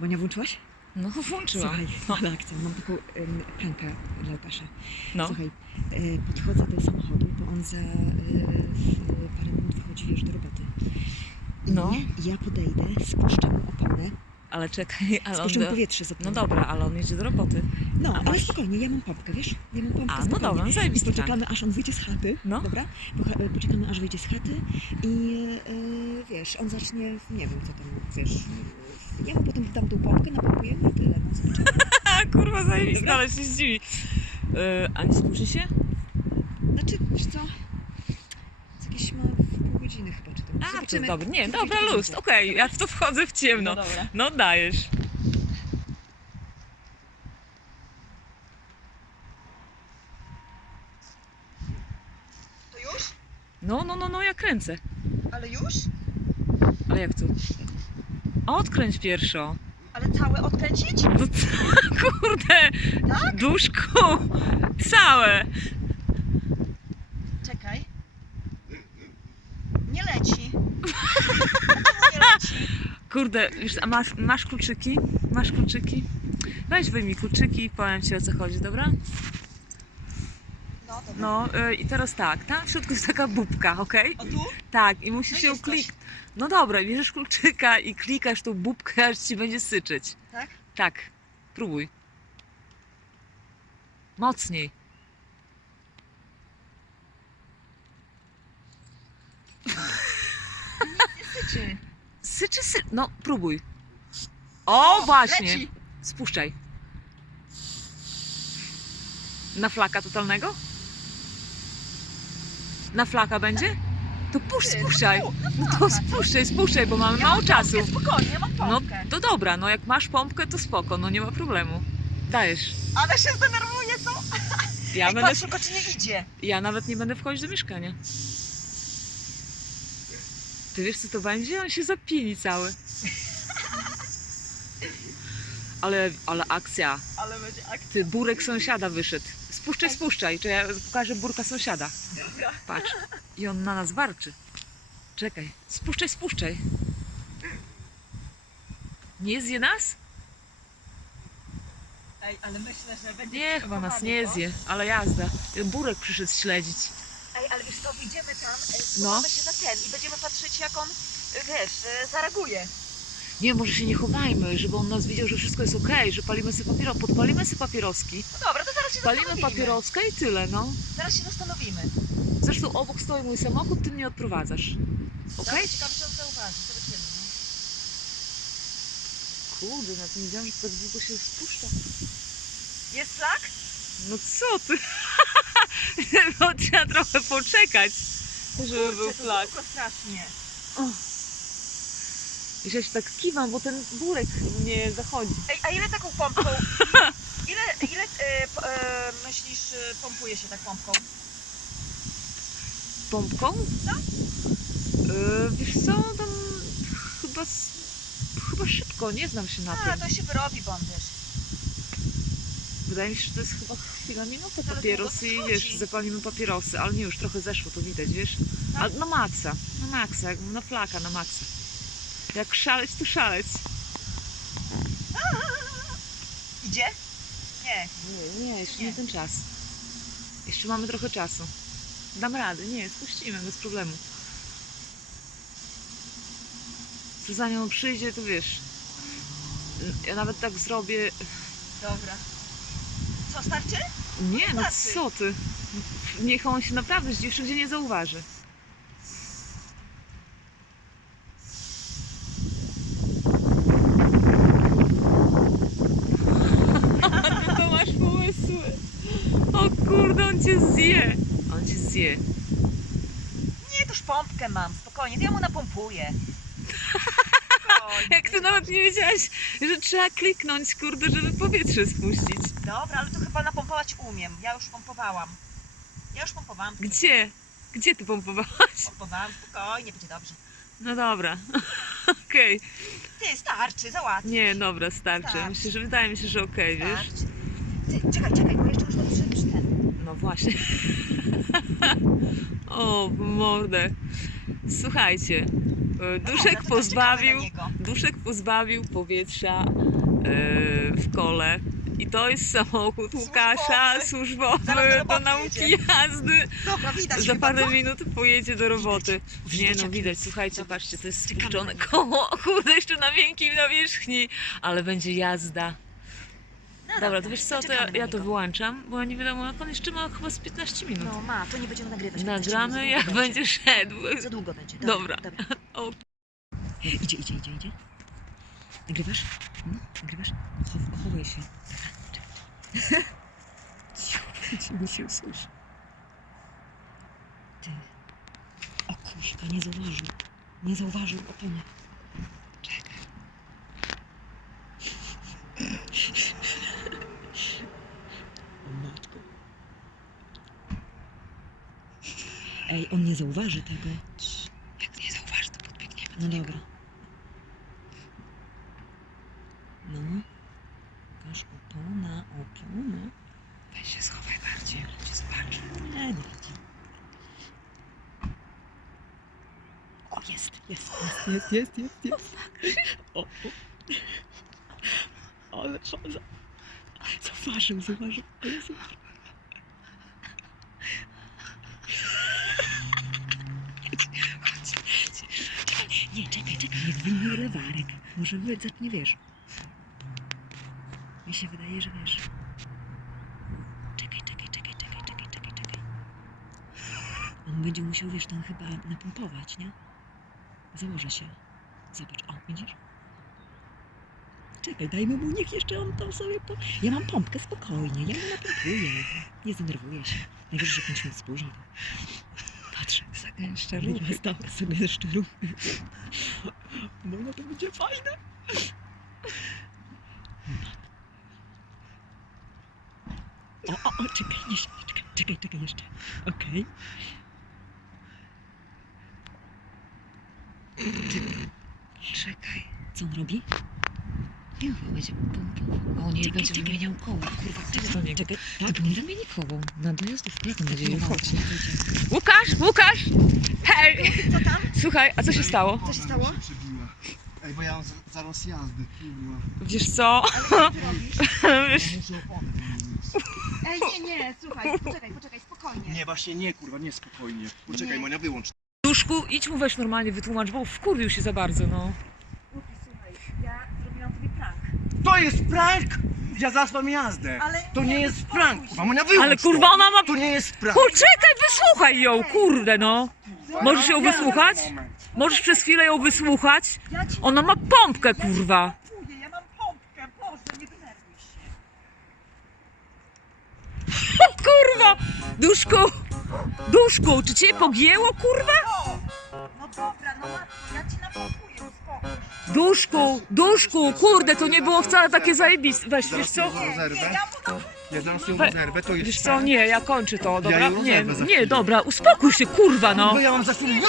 Monia, włączyłaś? No włączyłam. Słuchaj, ale akcja, mam taką um, prankę dla Łukasza. No. Słuchaj, e, podchodzę do samochodu, bo on za e, parę minut wychodzi już do roboty. I No. ja podejdę, spuszczę mu oponę, Ale czekaj, ale on... Do... powietrze z. No dobra, ale on jedzie do roboty. No, A ale masz- spokojnie, ja mam pompkę, wiesz? Ja mam pompkę A, no spokojnie. dobra, no I zajebisty plan. poczekamy, aż on wyjdzie z chaty, No. dobra? E, Poczekamy, aż wyjdzie z chaty i e, wiesz, on zacznie, nie wiem co tam, wiesz, ja mu potem dam tą pompkę, napompujemy i tyle, no. A kurwa zajebiste, Dobra. ale się zdziwi. Yy, a nie spóźni się? Znaczy, wiesz co, z jakieś ma w pół godziny chyba. A, Zobaczymy. dobra, nie, dobra, luz, okej, ja w to wchodzę w ciemno. No dobra. No dajesz. To już? No, no, no, no, ja kręcę. Ale już? Ale jak to? Odkręć pierwszo. Ale całe odkręcić? No, kurde, Tak? duszku, całe. Czekaj. Nie leci. Dlaczego nie leci? Kurde, wiesz, a masz, masz kluczyki? Masz kluczyki? Weź wyjmij kluczyki i powiem Ci o co chodzi, dobra? No, dobra. No y, i teraz tak, tam w środku jest taka bubka, okej? O tu? Tak, i musisz No ją jest coś. kliknąć. No dobra, bierzesz kluczyka i klikasz tą bubkę, aż Ci będzie syczeć. Tak? Tak, próbuj. Mocniej. Syczy. Syczy, sy... No, próbuj. O, właśnie. Leci. Spuszczaj. Na flaka totalnego? Na flaka będzie? To pusz, Ty, spuszczaj. No, No to spuszczaj, spuszczaj, bo mamy mało czasu. Spokojnie, ja mam No pompkę. to dobra, no jak masz pompkę, to spoko, no nie ma problemu. Dajesz. Ale się zdenerwuję, co? Ja, Ej, będę, patrz, tylko czy nie idzie. ja nawet nie będę wchodzić do mieszkania. Ty wiesz co to będzie? On się zapieni cały. Ale, ale akcja. Ale będzie akcja. Ty, burek sąsiada wyszedł. Spuszczaj, spuszczaj, to ja pokażę burka sąsiada. Dobra. Patrz. I on na nas warczy. Czekaj. Spuszczaj, spuszczaj. Nie zje nas? Ej, ale myślę, że będzie Nie, chyba nas nie zje, ale jazda. Burek przyszedł śledzić. Ej, ale wiesz co, wyjdziemy tam, e, No. się za ten i będziemy patrzeć jak on, e, wiesz, e, zareaguje. Nie, może się nie chowajmy, żeby on nas widział, że wszystko jest okej, że palimy sobie papieroski. Podpalimy sobie papieroski. No dobra, to zaraz się Palimy zastanowimy. papieroskę i tyle, no. Zaraz się zastanowimy. Zresztą obok stoi mój samochód, ty mnie odprowadzasz. Okej? Dobra, Ciekawe, czy on zauważy. Zobaczymy. No. Kurde, na tym widziałam, że tak długo się spuszcza. Jest flag? No co ty? no trzeba trochę poczekać, żeby był Kurczę, to flag. długo strasznie. I ja się tak kiwam, bo ten burek nie zachodzi. Ej, a ile taką pompką? Ile, ile e, p- e, myślisz, e, pompuje się tak pompką? Pompką? No. Yy, wiesz co, tam chyba, s- chyba szybko, nie znam się na A, tym. to się wyrobi, bo on wiesz. Wydaje mi się, że to jest chyba chwila, minuta papierosy i wiesz, zapalimy papierosy, ale nie już trochę zeszło, to widać, wiesz. Tak. A na maksa, na maksa, jak na flaka, na maksa. Jak szaleć, to szaleć. Idzie? Nie. Nie, nie, jeszcze nie. Nie. ten czas. Jeszcze mamy trochę czasu. Dam radę, nie, spuścimy bez problemu. Co zanim on przyjdzie, to wiesz. Ja nawet tak zrobię. Dobra. Co, starczy? Nie, no Wystarczy. co ty? Niech on się naprawdę gdzieś wszędzie nie zauważy. To masz pomysły. O kurde, on cię zje. On cię zje. Nie, toż pompkę mam, spokojnie, ja mu napompuję. Jak ty nawet nie wiedziałaś, że trzeba kliknąć, kurde, żeby powietrze spuścić. Dobra, ale to chyba napompować umiem. Ja już pompowałam. Ja już pompowałam. Gdzie? Gdzie ty pompowałaś? Pompowałam, spokojnie, będzie dobrze. No dobra. Okej. Ty, starczy, załatwię. Nie, dobra, starczy. Starczy. Myślę, że wydaje mi się, że okej, wiesz? Starczy. Ty, czekaj, czekaj, bo jeszcze przy, przy ten. No właśnie. o, mordę. Słuchajcie, e, No Duszek dobra, to też czekamy pozbawił, na niego. Duszek pozbawił powietrza w kole. I to jest samochód Łukasza służbowy Zaraz do do roboty nauki jedzie. jazdy. Dobra, widać Za chyba, parę co? minut pojedzie do roboty. Nie no, widać, słuchajcie, Dobra. patrzcie, to jest spuszczone koło, kurde, jeszcze na miękkiej nawierzchni, ale będzie jazda. No Dobra, to wiesz co, to ja, na ja to niego. wyłączam, bo nie wiadomo, jak on jeszcze ma chyba z 15 minut. No ma, to nie będziemy nagrywać. Nagramy, Za jak długo będzie szedł. Za długo będzie. Dobra. dobra. O. Idzie, idzie, idzie, idzie. Nagrywasz? No, nagrywasz? Chow, chowaj się. Cicho, nie się usłyszy. Ty. O kuźka, nie zauważył. Nie zauważył opony. Czekaj. O matko. Ej, on nie zauważy tego. Jak nie zauważy, to podbiegniemy. No dobra. No. Pokaż opona, opona. Weź się schowaj bardziej, ale cię zobaczy. Nie, nie widzi. O, jest, jest, jest, jest, jest, jest, jest. O, o. Ale faza. Zauważył, zauważył, ale zauważył. Nie, czekaj, czekaj, niech wyjmie lewarek. Może zacznie, wiesz. Mi się wydaje, że wiesz. Czekaj, czekaj, czekaj, czekaj, czekaj, czekaj, czekaj. On będzie musiał, wiesz, tam chyba napompować, nie? Założę się. Zobacz, o, widzisz? Czekaj, dajmy mu, niech jeszcze on tam sobie po... Ja mam pompkę, spokojnie, ja mu napompuję. Nie zdenerwuję się. Najwyżej, że pięć minut spóźni. Patrzę, ja stałkę sobie jeszcze ruchy. No, to będzie fajne. O, o, o, czekaj, nie, czekaj, czekaj, czekaj jeszcze. Okej. Czekaj. Co on robi? Nie chyba będzie pompował. O nie, Czekaj, będzie czekaj. wymieniał koło. Kurwa, chodź do niego. Czekaj, Tak, tak, nie wymieni koło. Na dojazdówkę, jak on będzie No, chodź, no. Łukasz, Łukasz! Hej! Co tam? Słuchaj, a co się stało? Co się stało? Ej, bo ja mam za- zaraz jazdy, kurwa. Wiesz co? Ale co ty robisz? Wiesz, Ja muszę opony wymienić. Ej, nie, nie, słuchaj, poczekaj, poczekaj, spokojnie. Nie, właśnie nie, kurwa, nie, spokojnie. Poczekaj, Nie. Monia, wyłącz. Duszku, idź mu weź normalnie wytłumacz, bo wkurwił się za bardzo, no. Łuki, słuchaj, ja zrobiłam tobie prank, To jest prank! Ja zaraz mam jazdę. ale... To nie jest prank, kurwa, Monia, wyłącz Ale to. kurwa, ona ma... To nie jest prank. Poczekaj, wysłuchaj ją, kurde no. Możesz ją wysłuchać? Moment. Możesz przez chwilę ją wysłuchać? Ja ci Ona ma pompkę, kurwa. kupuję, ja mam pompkę, Boże, nie denerwuj się. O kurwa! Duszku! Duszku, czy cię pogięło, kurwa? No dobra, no matko, ja ci napompuję, uspokój się. Duszku, duszku, kurde, to nie było wcale takie zajebiste. Weź, wiesz co? Nie, nie, ja mu napompuję. Ja We- to jest Wiesz co, nie, ja kończę to, dobra? ją Nie, rozerwę za nie, chwilę. dobra, uspokój się, kurwa, no. Bo ja mam za chwilę.